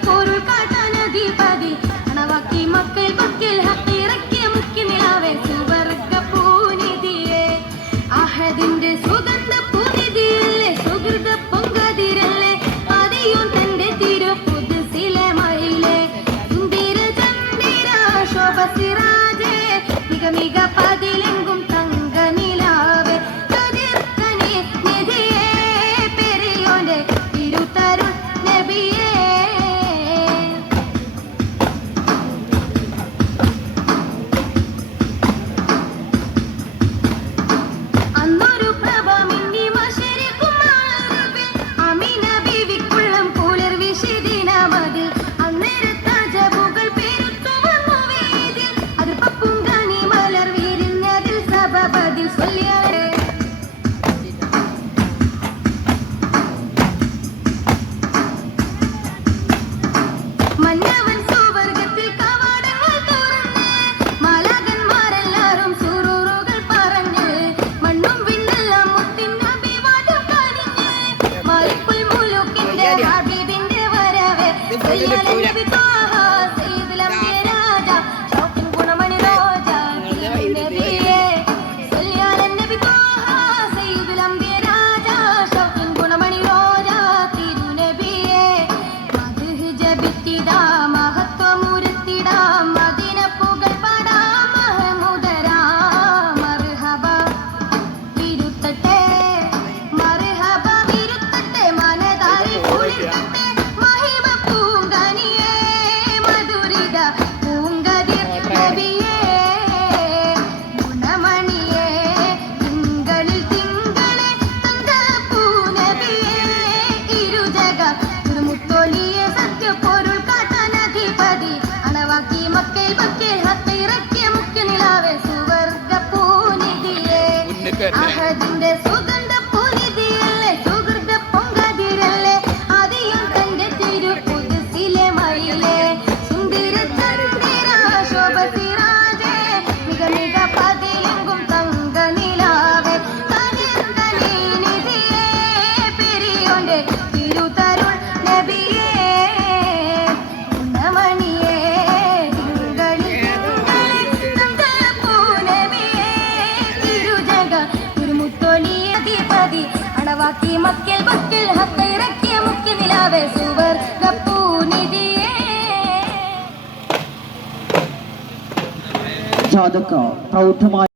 por Oye, I heard you बाकी मक्केल बक्केल हक्के रक्के मुक्के मिलावे सुवर गप्पू निदिए ചാതക്ക പ്രൗഢമായ